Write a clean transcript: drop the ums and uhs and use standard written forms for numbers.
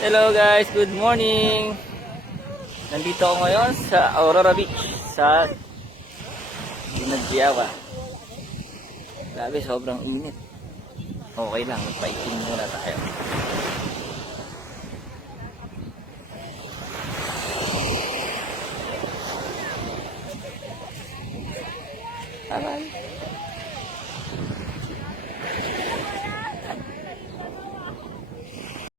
Hello guys, good morning. Nandito ako ngayon sa Aurora Beach sa Dinagyawa. Grabe, sobrang init. Okay lang, magpaiting muna tayo. Bye-bye.